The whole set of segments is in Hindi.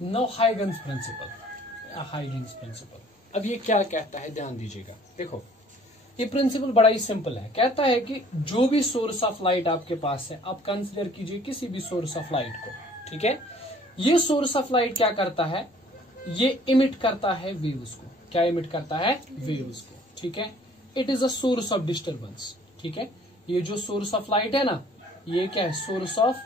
No Huygens principal. अब ये क्या कहता है, ध्यान दीजिएगा। देखो ये प्रिंसिपल बड़ा ही सिंपल है। कहता है कि जो भी सोर्स ऑफ लाइट आपके पास है, आप कंसीडर कीजिए किसी भी सोर्स ऑफ लाइट को, ठीक है। ये सोर्स ऑफ लाइट क्या करता है, ये इमिट करता है वेव्स को। क्या इमिट करता है, वेव्स को, ठीक है। It is a source of disturbance, ठीक है। ये जो सोर्स ऑफ लाइट है ना, ये क्या है, सोर्स ऑफ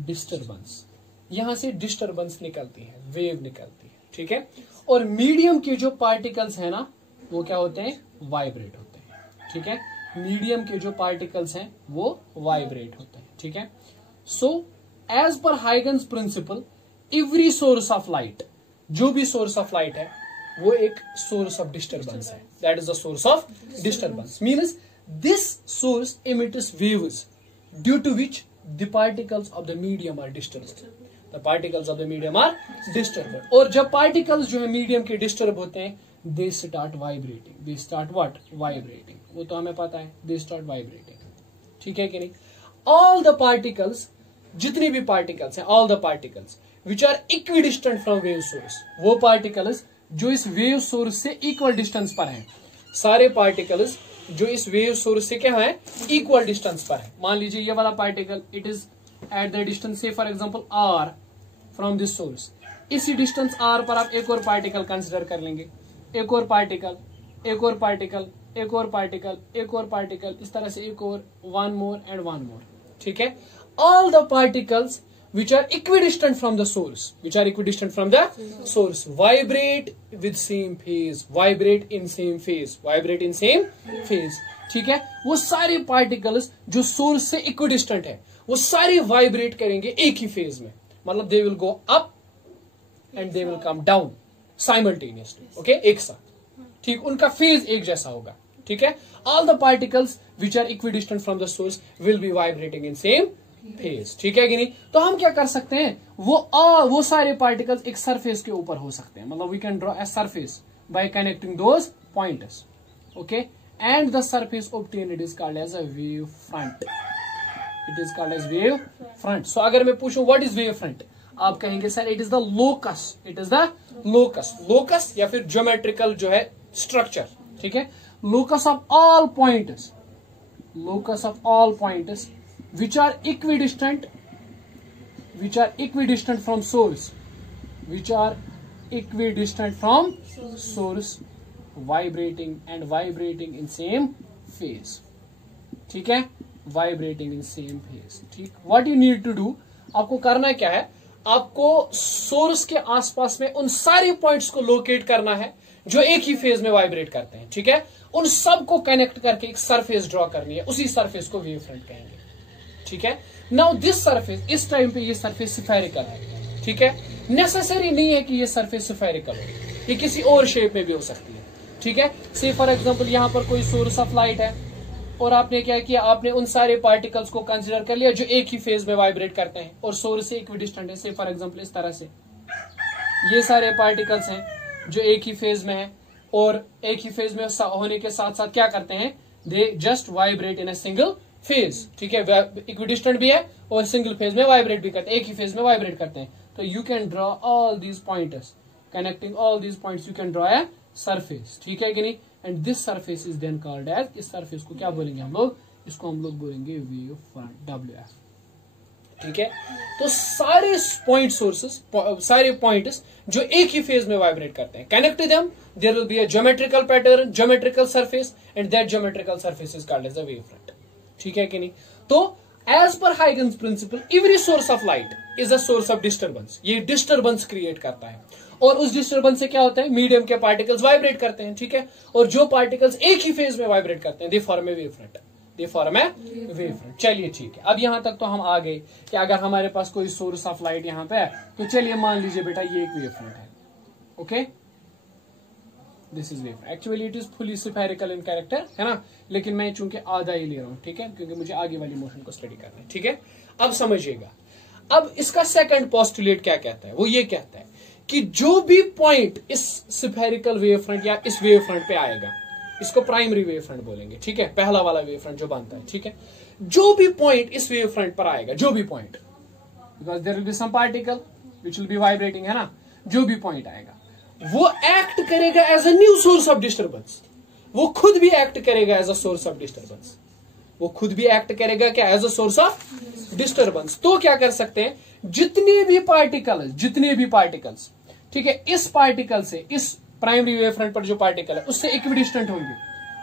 डिस्टर्बेंस। यहां से डिस्टर्बेंस निकलती है, वेव निकलती है, ठीक है। और मीडियम के जो पार्टिकल्स है ना, वो क्या होते हैं, वाइब्रेट होते हैं, ठीक है। मीडियम के जो पार्टिकल्स हैं वो वाइब्रेट होते हैं, ठीक है। So as per Huygens principle, every source of light, जो भी सोर्स ऑफ लाइट है वो एक सोर्स ऑफ डिस्टर्बेंस है। That is the source of disturbance. Means this source emits waves due to which the particles of the medium are disturbed. The particles of the medium are disturbed. और जब पार्टिकल्स जो है मीडियम के डिस्टर्ब होते हैं, they start vibrating. They start what, vibrating. वो तो हमें पता है, दे स्टार्ट वाइब्रेटिंग, ठीक है कि नहीं। ऑल द पार्टिकल्स, जितने भी पार्टिकल्स हैं, all the particles which are equidistant from wave source, वो पार्टिकल्स जो इस वेव सोर्स से इक्वल डिस्टेंस पर हैं, सारे पार्टिकल्स जो इस वेव सोर्स से क्या है, इक्वल डिस्टेंस पर है। मान लीजिए ये वाला particle, it is at the distance से for example r from this source. इसी डिस्टेंस r पर आप एक और पार्टिकल कंसिडर कर लेंगे, एक और पार्टिकल, एक और पार्टिकल, एक और पार्टिकल, एक और पार्टिकल, इस तरह से एक और, one more and one more, ठीक है। All the particles which are equidistant from the source, which are equidistant from the source, vibrate with same phase, vibrate in same phase, vibrate in same phase, ठीक है। वो सारे पार्टिकल्स जो सोर्स से इक्विडिस्टेंट है, वो सारे वाइब्रेट करेंगे एक ही फेज में। मतलब they will go up and they will come down simultaneously, okay, एक साथ, ठीक। उनका फेज एक जैसा होगा, ठीक है। All the particles which are equidistant from the source will be vibrating in same phase, ठीक है कि नहीं। तो हम क्या कर सकते हैं, वो सारे पार्टिकल्स एक सरफेस के ऊपर हो सकते हैं। मतलब we can draw a surface by connecting those points, okay, and the surface obtained is called as a wave front. It is called as wave front. So अगर मैं पूछूं व्हाट इज वेव फ्रंट, आप कहेंगे sir it is the locus, it is the locus, locus या फिर ज्योमेट्रिकल जो है स्ट्रक्चर, ठीक है। Locus of all points, locus of all points which are equidistant from source, which are equidistant from source, vibrating in same phase, ठीक है, vibrating in same phase, ठीक। what you need to do, आपको करना क्या है, आपको सोर्स के आसपास में उन सारे पॉइंट्स को लोकेट करना है जो एक ही फेज में वाइब्रेट करते हैं, ठीक है। उन सब को कनेक्ट करके एक सरफेस ड्रॉ करनी है, उसी सरफेस को वेव फ्रंट कहेंगे, ठीक है। नाउ दिस सरफेस, इस टाइम पे ये सरफेस स्फेरिकल है, ठीक है। नेसेसरी नहीं है कि ये सरफेस स्फेरिकल हो, ये किसी और शेप में भी हो सकती है, ठीक है। से फॉर एग्जांपल यहां पर कोई सोर्स ऑफ लाइट है और आपने क्या किया, आपने उन सारे पार्टिकल्स को कंसीडर कर लिया जो एक ही फेज में वाइब्रेट करते हैं और सोर्स से इक्विडिस्टेंट है। से फॉर एग्जांपल इस तरह से ये सारे पार्टिकल्स हैं जो एक ही फेज में है और एक ही फेज में होने के साथ साथ क्या करते हैं, they just vibrate in a single phase, ठीक है। इक्विडिस्टेंट भी है और सिंगल फेज में वाइब्रेट भी करते हैं, एक ही फेज में वाइब्रेट करते हैं। तो you can draw all these points, connecting all these points you can draw a surface, ठीक है कि नहीं। And this surface is then called as, इस सरफेस को क्या बोलेंगे हम लोग, इसको हम लोग बोलेंगे वेव फ्रंट, WF, ठीक है। तो सारे पॉइंट सोर्सेस, सारे पॉइंट्स जो एक ही फेज में वाइब्रेट करते हैं, connect them, there will be a geometrical pattern, geometrical surface, and that geometrical surface is called as a wave front, ठीक है कि नहीं। तो as per Huygens principle, every source of light is a source of disturbance. ये डिस्टर्बेंस क्रिएट करता है और उस डिस्टर्बेंस से क्या होता है, मीडियम के पार्टिकल्स वाइब्रेट करते हैं, ठीक है। और जो पार्टिकल्स एक ही फेज में वाइब्रेट करते हैं, they form A wave front, they form A wave front. चलिए ठीक है, अब यहां तक तो हम आ गए कि अगर हमारे पास कोई सोर्स ऑफ लाइट यहां पे है तो चलिए मान लीजिए बेटा ये एक वेव फ्रंट है, okay, this is wave front. Actually it is fully spherical in character, है ना, लेकिन मैं चूंकि आधा ही ले रहा हूं, ठीक है, क्योंकि मुझे आगे वाली मोशन को स्टडी करना है, ठीक है। अब समझिएगा, अब इसका सेकंड पोस्टुलेट क्या कहता है, वो ये कहता है कि जो भी पॉइंट इस स्फेरिकल वेव फ्रंट या इस वेव फ्रंट पे आएगा, इसको प्राइमरी वेव फ्रंट बोलेंगे, ठीक है, पहला वाला वेव फ्रंट जो बनता है, ठीक है। जो भी पॉइंट इस वेव फ्रंट पर आएगा, जो भी point, because there will be some particle which will be vibrating, है ना, जो भी पॉइंट आएगा वो एक्ट करेगा as a new source of disturbance. वो खुद भी एक्ट करेगा as a source of disturbance. वो खुद भी एक्ट करेगा क्या, as a source of disturbance. तो क्या कर सकते हैं, जितने भी पार्टिकल्स, ठीक है, इस पार्टिकल से, इस प्राइमरी वेव फ्रंट पर जो पार्टिकल है उससे इक्विडिस्टेंट होंगे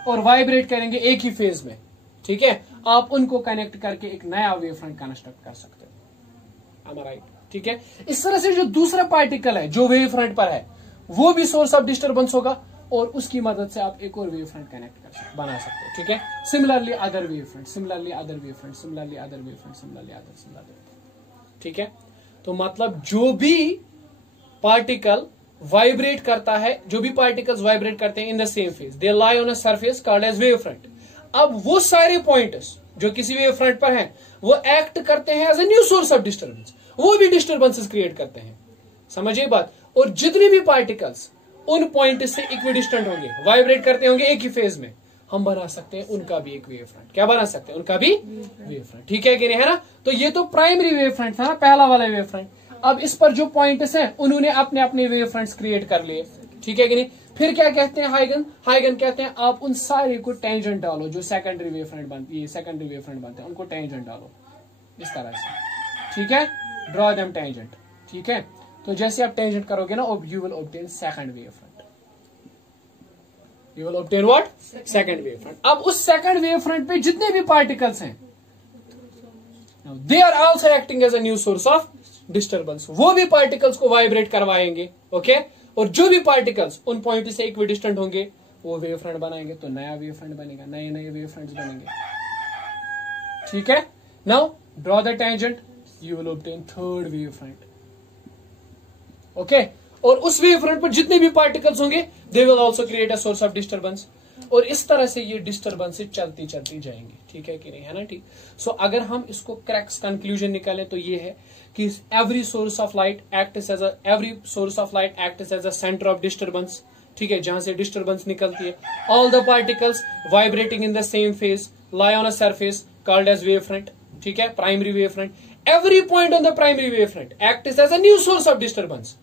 और वाइब्रेट करेंगे एक ही फेज में, ठीक है, आप उनको कनेक्ट करके एक नया वेव फ्रंट कंस्ट्रक्ट कर सकते हो। am I right? ठीक है, इस तरह से जो दूसरा पार्टिकल है जो वेव फ्रंट पर है वो भी सोर्स ऑफ डिस्टर्बेंस होगा और उसकी मदद से आप एक और वेव फ्रंट कनेक्ट बना सकते हो, ठीक है। Similarly other wave front, similarly other wave front, similarly other wave front, similarly other, ठीक है। तो मतलब जो भी पार्टिकल वाइब्रेट करता है, जो भी पार्टिकल्स वाइब्रेट करते हैं in the same phase, they lie on a surface called as wave front. अब वो सारे पॉइंट्स जो किसी वेव फ्रंट पर हैं वो एक्ट करते हैं as a new source of disturbance, वो भी डिस्टर्बेंसेस क्रिएट करते हैं, समझिए बात। और जितने भी पार्टिकल्स उन पॉइंट से इक्विडिस्टेंट होंगे, वाइब्रेट करते होंगे एक ही फेज में, हम बना सकते हैं उनका भी एक वेव फ्रंट। क्या बना सकते हैं, उनका भी वेव फ्रंट, ठीक है कि नहीं, है ना। तो ये तो प्राइमरी वेव फ्रंट था ना, पहला वाला वेव फ्रंट। अब इस पर जो पॉइंट्स हैं उन्होंने अपने अपने वेव फ्रंट्स क्रिएट कर लिए, ठीक है कि नहीं। फिर क्या कहते हैं, हाइगन कहते हैं आप उन सारे को टेंजेंट डालो, जो सेकेंडरी वेव फ्रंट बनती है, सेकेंडरी वेव फ्रंट बनते हैं, उनको टेंजेंट डालो इस तरह से, ठीक है, ड्रॉ देम टेंजेंट, ठीक है। तो जैसे आप टेंजेंट करोगे ना, you will obtain second wave front, you will obtain what, second wave front. अब उस सेकंड वेव फ्रंट पे जितने भी पार्टिकल्स हैं they are also acting as a new source of disturbance, वो भी पार्टिकल्स को वाइब्रेट करवाएंगे, ओके। और जो भी पार्टिकल्स उन पॉइंट से इक्विडिस्टेंट होंगे वो वेव फ्रंट बनाएंगे, तो नया वेव फ्रंट बनेगा, नए नए वेव फ्रंट्स बनेंगे, ठीक है। Now draw the tangent, you will obtain third wave front, okay. और उस वेव फ्रंट पर जितने भी पार्टिकल्स होंगे they will also create a source of disturbance, और इस तरह से ये डिस्टर्बेंसेस चलती चलती जाएंगी, ठीक है कि नहीं, है ना, ठीक। सो अगर हम इसको क्रैक्स कंक्लूजन निकालें तो ये है कि every source of light acts as a centre of disturbance, ठीक है, जहां से डिस्टर्बेंस निकलती है। All the particles vibrating in the same phase lie on a surface called as wave front, ठीक है, primary wave front. Every point on the primary wave front acts as a new source of disturbance,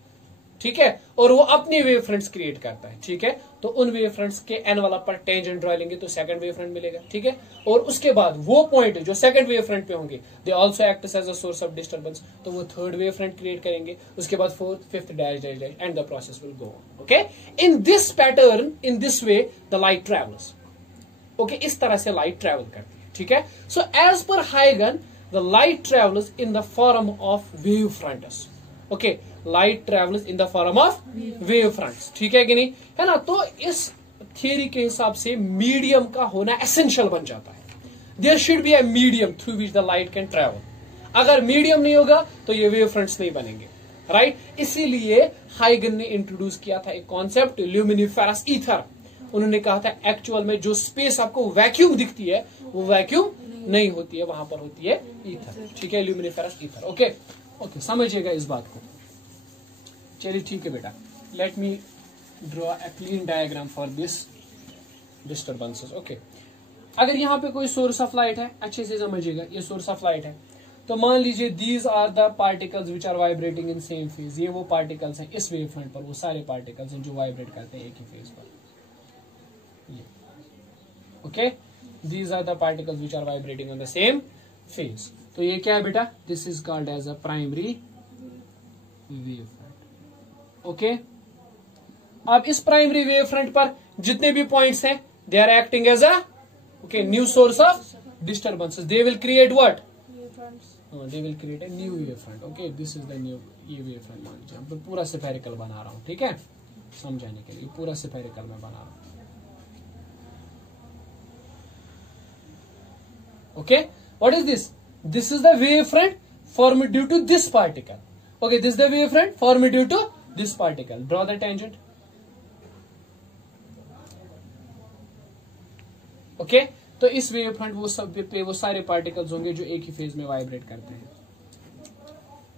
ठीक है, और वो अपने वेव फ्रंट्स क्रिएट करता है, ठीक है। तो उन वेव फ्रंट्स के एनवलप पर टेंजेंट ड्रॉ लेंगे तो सेकंड वेव फ्रंट मिलेगा, ठीक है। और उसके बाद वो पॉइंट जो सेकंड वेव फ्रंट पे होंगे they also act as a source of disturbance, तो वो थर्ड वेव फ्रंट क्रिएट करेंगे, उसके बाद fourth, fifth, dash dash dash and the process will go on, okay. In this pattern, in this way the light travels, okay, इस तरह से लाइट ट्रेवल करती है, ठीक है। सो एज पर हाइगन the light travels in the form of wave fronts, okay, light travels in the form of wave fronts, ठीक है कि नहीं, है ना। तो इस थियरी के हिसाब से मीडियम का होना एसेंशियल बन जाता है। There should be a medium through which the light can travel. अगर मीडियम नहीं होगा तो ये वेव फ्रंट्स नहीं बनेंगे, राइट। इसीलिए हाइगन ने इंट्रोड्यूस किया था एक कॉन्सेप्ट ल्यूमिनिफेरस ईथर। उन्होंने कहा था एक्चुअल में जो स्पेस आपको वैक्यूम दिखती है वो वैक्यूम नहीं होती है, वहां पर होती है ईथर, ठीक है, ल्यूमिनिफेरस ईथर, ओके। ओके, समझिएगा इस बात को। चलिए ठीक है बेटा, let me draw a clean diagram for this disturbances, okay. अगर यहाँ पे कोई सोर्स ऑफ लाइट है, अच्छे से समझिएगा, ये सोर्स ऑफ लाइट है, तो मान लीजिए these are the particles which are vibrating in same phase. ये वो पार्टिकल्स हैं इस वेव फ्रंट पर, वो सारे पार्टिकल्स हैं जो वाइब्रेट करते हैं एक ही फेज पर, okay. These are the particles which are vibrating on the same phase. तो ये क्या है बेटा, this is called as a primary wave front, okay. अब इस प्राइमरी वेव फ्रंट पर जितने भी पॉइंट्स हैं they are acting as a, okay, new source of disturbances. They will create what, they will create a new wave front, okay. This is the new, ये वेव फ्रंट मान लीजिए, मैं पूरा स्फेरिकल बना रहा हूं, ठीक है, समझाने के लिए पूरा स्फेरिकल में बना रहा हूं, okay. What is this, this is the wave front formed due to this particle, okay, this is the wave front formed due to this particle. Draw the tangent, okay। तो इस वेव फ्रंट वो सब पे वो सारे पार्टिकल्स होंगे जो एक ही फेज में वाइब्रेट करते हैं,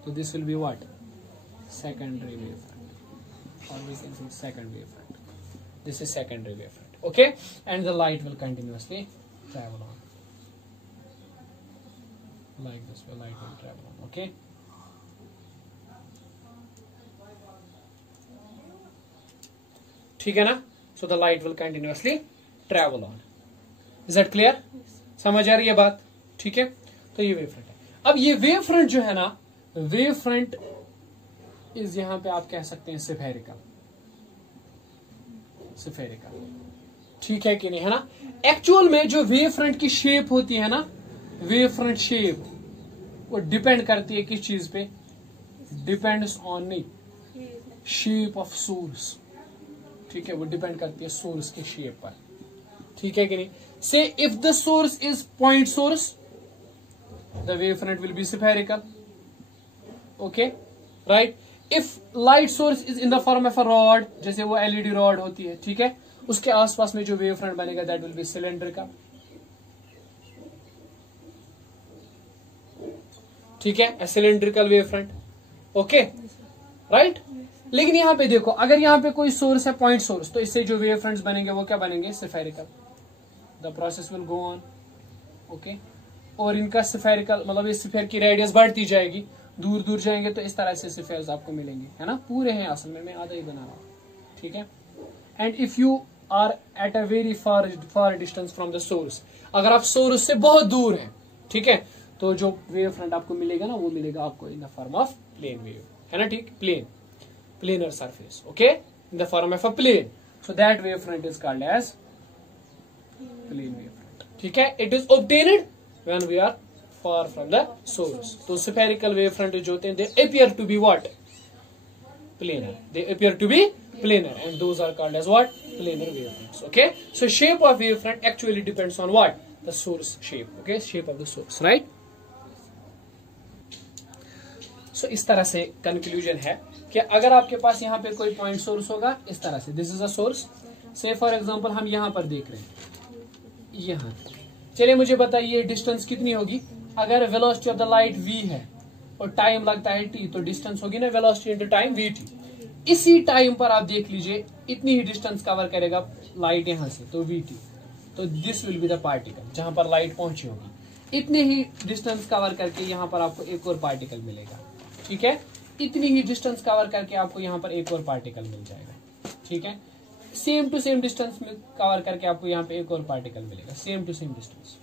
तो this will be what, secondary wave front, और we can say second wave front, this is secondary wave front, okay. And the light will continuously travel on like this way, light will travel on, okay। ठीक है ना. So the light will continuously travel on. Is that clear? समझ आ रही है बात? ठीक है. तो ये वेव फ्रंट है. अब ये वेव फ्रंट जो है ना, वेव फ्रंट इस यहां पे आप कह सकते हैं स्फेरिकल. स्फेरिकल, ठीक है कि नहीं, है ना. एक्चुअल में जो वेव फ्रंट की शेप होती है ना, वेव फ्रंट शेप वो डिपेंड करती है किस चीज पे? Depends on shape of source. ठीक है, वो डिपेंड करती है सोर्स के शेप पर. ठीक है कि नहीं. से if the source is point source, the wave front will be spherical. Okay, right. If light source is in the form of a rod, जैसे वो एलईडी रॉड होती है, ठीक है, उसके आसपास में जो वेव फ्रंट बनेगा दैट विल बी सिलेंड्रिकल. ठीक है, cylindrical wave front. Okay, right. लेकिन यहां पे देखो, अगर यहां पे कोई सोर्स है पॉइंट सोर्स, तो इससे जो वेव फ्रंट्स बनेंगे वो क्या बनेंगे? Spherical. The process will go on. Okay, और इनका स्फेरिकल मतलब इस स्फीयर की रेडियस बढ़ती जाएगी, दूर दूर जाएंगे तो इस तरह से स्फीयर्स आपको मिलेंगे, है ना. पूरे हैं असल में, मैं आधा ही बना रहा हूं. ठीक है. And if you are at a very far distance from the source, अगर आप सोर्स से बहुत दूर हैं, ठीक है, तो जो वेव फ्रंट आपको मिलेगा ना, वो मिलेगा आपको in the form of plane wave, है ना. ठीक, plane, planar surface. Okay, in the form of a plane. So that wave front is called as plane wave front. ठीक है. It is obtained when we are far from the source. तो spherical wave front जो होते हैं, they appear to be what? Planar. They appear to be planar, and those are called as what? Planar wave fronts. Okay. So shape of wave front actually depends on what? The source shape. Okay, shape of the source, right? So इस तरह से कंक्लूजन है कि अगर आपके पास यहाँ पे कोई पॉइंट सोर्स होगा इस तरह से, दिस इज अ सोर्स, से फॉर एग्जांपल हम यहाँ पर देख रहे हैं, यहाँ. चलिए मुझे बताइए डिस्टेंस कितनी होगी? अगर velocity of the light v है और टाइम लगता है t, तो डिस्टेंस होगी ना वेलोसिटी इनटू टाइम vt. इसी टाइम पर आप देख लीजिए इतनी ही डिस्टेंस कवर करेगा लाइट यहाँ से, तो vt. तो this will be the particle जहां पर लाइट पहुंची होगी. इतने ही डिस्टेंस कवर करके यहाँ पर आपको एक और पार्टिकल मिलेगा. ठीक है, इतनी ही डिस्टेंस कवर करके आपको यहाँ पर एक और पार्टिकल मिल जाएगा. ठीक है, सेम टू सेम डिस्टेंस में कवर करके आपको यहाँ पे एक और पार्टिकल मिलेगा, same to same distance.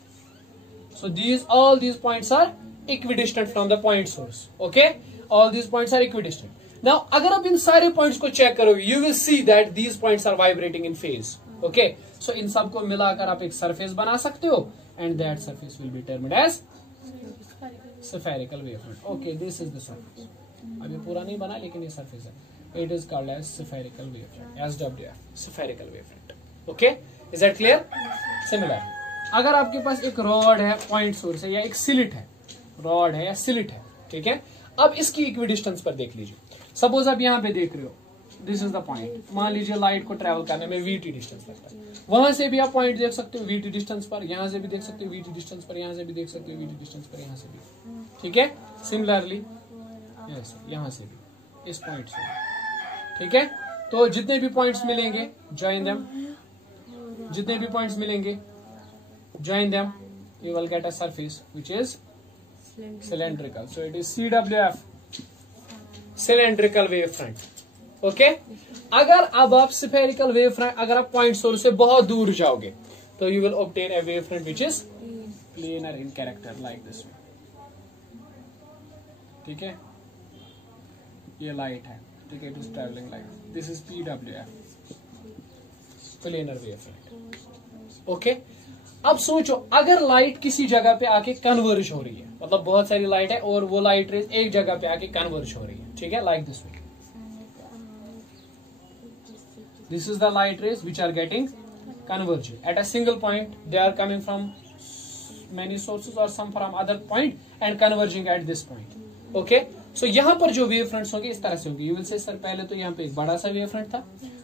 So all these points are equidistant from the point source. Okay, all these points are equidistant. Now अगर आप इन सारे पॉइंट्स को चेक करोगे, you will see that these points are vibrating in phase. Okay, so इन सबको मिलाकर आप एक सरफेस बना सकते हो, and that surface will be termed as spherical wave front. Okay, this is the surface. अभी पूरा नहीं बना लेकिन ये surface है. It is called as spherical wave front. SWF, spherical wave front. Okay, is that clear? Similar. अगर आपके पास एक रॉड है, पॉइंट सोर्स है, या एक सिलिट है, रॉड है या सिलिट है, ठीक है. अब इसकी इक्विडिस्टेंस पर देख लीजिए. सपोज आप यहाँ पे देख रहे हो, दिस इज द पॉइंट. मान लीजिए लाइट को ट्रेवल करने में vt डिस्टेंस लगता है. वहां से भी आप पॉइंट देख सकते हो vt डिस्टेंस पर, यहां से भी देख सकते हो vt डिस्टेंस पर, यहां से भी देख सकते हो vt डिस्टेंस पर, यहां से भी. ठीक है, सिमिलरली यहां से भी, इस पॉइंट से. ठीक है, तो जितने भी पॉइंट्स मिलेंगे जॉइन देम, जितने भी पॉइंट्स मिलेंगे join them, you will get a surface which is cylindrical. So it is CWF, cylindrical wave front. Okay, अगर अब आप स्फेरिकल वेव फ्रंट, अगर आप पॉइंट सोर्स से बहुत दूर जाओगे तो you will obtain a wave front which is planar in character, like this. ठीक है, ये लाइट है, ठीक है, it is travelling like this is PWF, planar wave front. Okay, अब सोचो अगर लाइट किसी जगह पे आके कन्वर्ज हो रही है, मतलब बहुत सारी लाइट है और वो लाइट रेज एक जगह पे आके कन्वर्ज हो रही है. ठीक है, like this way. This is the light rays which are getting converging at a single point. They are coming from many sources or some from other point and converging at this point. Okay, so यहाँ पर जो वेव फ्रंट्स होंगे इस तरह से होंगे. You will say सर पहले तो यहाँ पे एक बड़ा सा वेव फ्रंट था,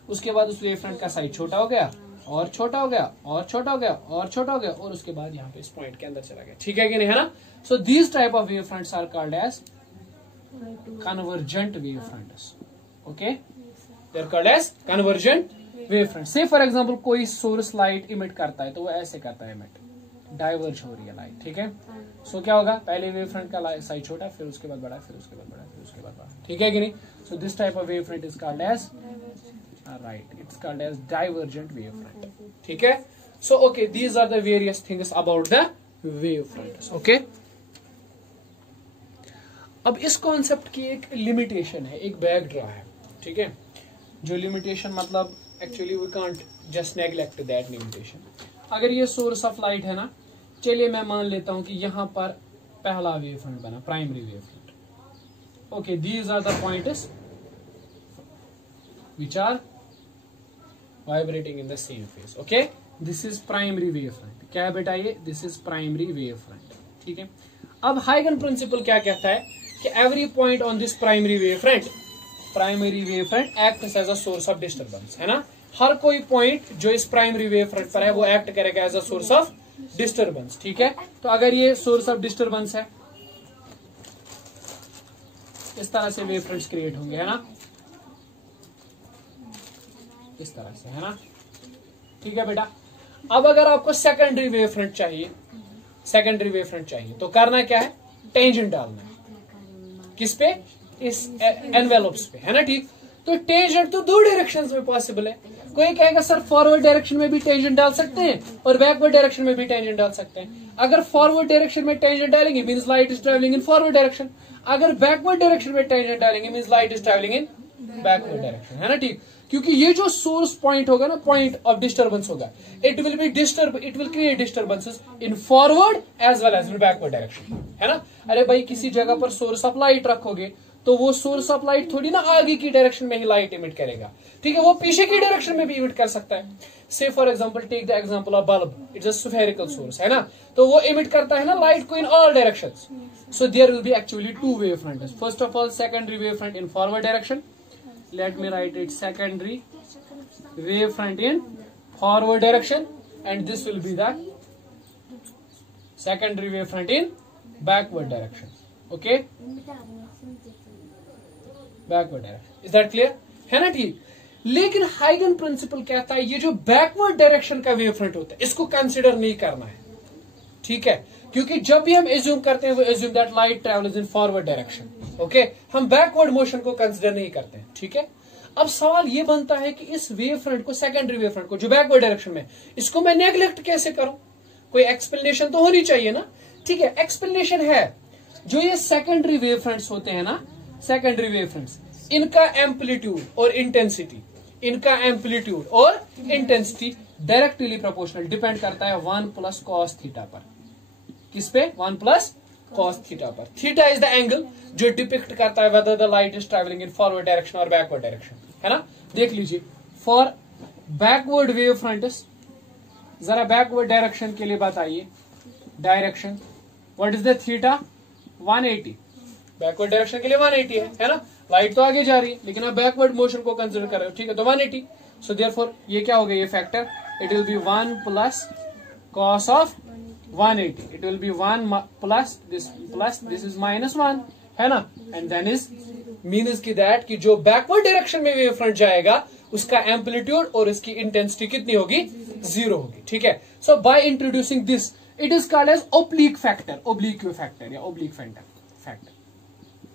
उसके बाद उस वेव फ्रंट का साइज छोटा हो गया और छोटा हो गया और छोटा हो गया और छोटा हो गया और उसके बाद यहाँ पे इस पॉइंट के अंदर चला गया. ठीक है कि नहीं, है ना. So these type of wave fronts are called as convergent wave fronts. Okay, they are called as convergent wave fronts. Say for example कोई सोर्स लाइट इमिट करता है तो वो ऐसे करता है इमिट, डाइवर्ज हो रही है लाइट. ठीक है, सो क्या होगा, पहले वेव फ्रंट का साइज छोटा, फिर उसके बाद बड़ा, फिर उसके बाद बड़ा, फिर उसके बाद बड़ा. ठीक है कि नहीं. So this type of wave front is called as right, it's called as divergent wavefront. ठीक है, so okay, these are the various things about the wavefronts. Okay, अब इस कॉन्सेप्ट की एक लिमिटेशन है, एक बैक ड्रा है. ठीक है, जो लिमिटेशन मतलब actually we can't just neglect that limitation. अगर ये सोर्स ऑफ लाइट है ना, चलिए मैं मान लेता हूं कि यहां पर पहला वेवफ्रंट बना, primary wavefront. Okay, these are the points which are vibrating in the same phase. Okay, this is primary wavefront. क्या है बेटा ये? This is primary wavefront. ठीक है, अब हाइगन प्रिंसिपल क्या कहता है कि every point on this primary wavefront acts as a source of disturbance, है ना. हर कोई पॉइंट जो इस प्राइमरी वेवफ्रंट पर है वो एक्ट करेगा as a source of disturbance. ठीक है, तो अगर ये सोर्स ऑफ डिस्टर्बेंस है, इस तरह से वेवफ्रंट्स क्रिएट होंगे, है ना, इस तरह से, है ना. ठीक है बेटा, अब अगर आपको सेकेंडरी वेवफ्रंट चाहिए तो करना क्या है? टेंजेंट डालना है. किस पे? इस एनवेलप्स पे, है ना. ठीक, तो टेंजेंट तो दो डायरेक्शंस में पॉसिबल है. कोई कहेगा सर फॉरवर्ड डायरेक्शन में भी टेंजेंट डाल सकते हैं और बैकवर्ड डायरेक्शन में भी टेंजेंट डाल सकते हैं. अगर फॉरवर्ड डायरेक्शन में टेंजेंट डालेंगे means light is travelling in forward direction. अगर बैकवर्ड डायरेक्शन में टेंजेंट डालेंगे means light is travelling in backward direction, है ना. ठीक, क्योंकि ये जो सोर्स पॉइंट होगा ना, पॉइंट ऑफ डिस्टर्बेंस होगा, it will create disturbances in forward as well as in backward direction, है ना. अरे भाई, किसी जगह पर सोर्स ऑफ लाइट रखोगे तो वो सोर्स ऑफ लाइट थोड़ी ना आगे की डायरेक्शन में ही लाइट इमिट करेगा. ठीक है, वो पीछे की डायरेक्शन में भी इमिट कर सकता है. Say for example take the example of bulb, it's a spherical source, है ना, तो वो इमिट करता है ना लाइट को in all directions. So there will be actually two wave fronts. First of all secondary wave front in forward direction. Let me write it, secondary wavefront in forward direction, and this will be the secondary wavefront in backward direction. Okay, backward direction. Is that clear? है ना. ठीक, लेकिन हाइगन प्रिंसिपल कहता है ये जो बैकवर्ड डायरेक्शन का वेवफ्रंट होता है इसको कंसिडर नहीं करना है. ठीक है, क्योंकि जब भी हम एज्यूम करते हैं वो assume that light travels in forward direction. Okay, हम बैकवर्ड मोशन को कंसिडर नहीं करते हैं. ठीक है, अब सवाल ये बनता है कि इस वेव फ्रंट को, सेकेंडरी वेव फ्रंट को जो बैकवर्ड डायरेक्शन में, इसको मैं नेग्लेक्ट कैसे करूं? कोई एक्सप्लेनेशन तो होनी चाहिए ना. ठीक है, एक्सप्लेनेशन है. जो ये सेकेंडरी वेव फ्रंट्स होते हैं ना, सेकेंडरी वेव फ्रंट्स, इनका एम्पलीट्यूड और इंटेंसिटी डायरेक्टली प्रोपोर्शनल डिपेंड करता है 1 + cos थीटा पर. किस पे? 1 + cos थीटा पर. थीटा इज द एंगल जो डिपिक्ट करता है whether the light is travelling in forward direction और बैकवर्ड डायरेक्शन, है ना. देख लीजिए, फॉर बैकवर्ड वेव फ्रंट्स, जरा बैकवर्ड डायरेक्शन के लिए बताइए. Direction, what is the theta? 180. Backward direction के लिए 180 है ना. लाइट तो आगे जा रही है लेकिन आप बैकवर्ड मोशन को कंसिडर कर रहे हो. ठीक है, तो 180. सो देयरफॉर ये क्या हो गया? ये factor, it will be 1 + cos of 180. It will be 1 plus this is -1, है ना. एंड देन इज मीन्स की दैट कि जो बैकवर्ड डायरेक्शन में वेव फ्रंट जाएगा उसका एम्पलीट्यूड और इसकी इंटेंसिटी कितनी होगी? 0 होगी. ठीक है, so by introducing this it is called as oblique factor, oblique factor या ओब्लिक फैक्टर.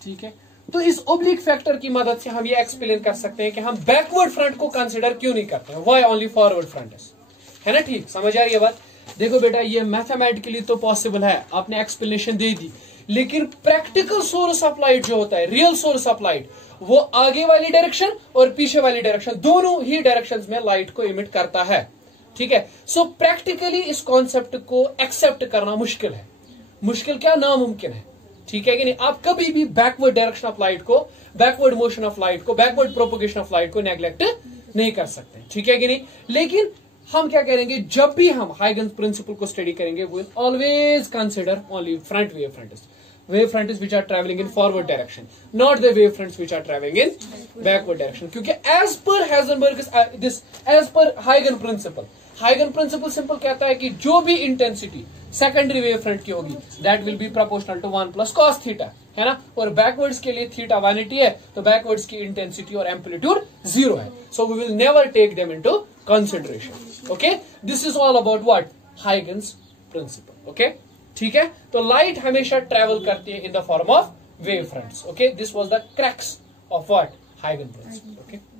ठीक है, तो इस ओब्लिक फैक्टर की मदद से हम ये एक्सप्लेन कर सकते हैं कि हम बैकवर्ड फ्रंट को कंसिडर क्यों नहीं करते हैं. व्हाई ओनली फॉरवर्ड फ्रंट, है ना. ठीक, समझ आ रही है बात? देखो बेटा, ये मैथमेटिकली तो पॉसिबल है, आपने एक्सप्लेनेशन दे दी, लेकिन प्रैक्टिकल सोर्स ऑफ लाइट जो होता है, रियल सोर्स ऑफ लाइट, वो आगे वाली डायरेक्शन और पीछे वाली डायरेक्शन, दोनों ही डायरेक्शंस में लाइट को इमिट करता है. ठीक है, सो प्रैक्टिकली इस कॉन्सेप्ट को एक्सेप्ट करना मुश्किल है. मुश्किल क्या, नामुमकिन है. ठीक है कि नहीं. आप कभी भी बैकवर्ड डायरेक्शन ऑफ लाइट को, बैकवर्ड मोशन ऑफ लाइट को, बैकवर्ड प्रोपोगेशन ऑफ लाइट को नेग्लेक्ट नहीं कर सकते. ठीक है कि नहीं. लेकिन हम क्या करेंगे, जब भी हम हाइगन्स प्रिंसिपल को स्टडी करेंगे, we will always consider only front wave fronts which are traveling in forward direction, not the wave fronts which are traveling in backward direction. क्योंकि as per Heisenberg's as per Huygens principle simple कहता है कि जो भी इंटेंसिटी सेकेंडरी वेव फ्रंट की होगी that will be proportional to 1 + cos theta, है ना. और बैकवर्ड्स के लिए थीटा 180 है, तो बैकवर्ड्स की इंटेंसिटी और एम्पलीट्यूड 0 है. So we will never take them into consideration. Okay, this is all about what? Huygens principle. Okay, ठीक है. तो लाइट हमेशा ट्रेवल करती है in the form of wave fronts. Okay, this was the crux of what? हाइगन प्रिंसिपल. ओके.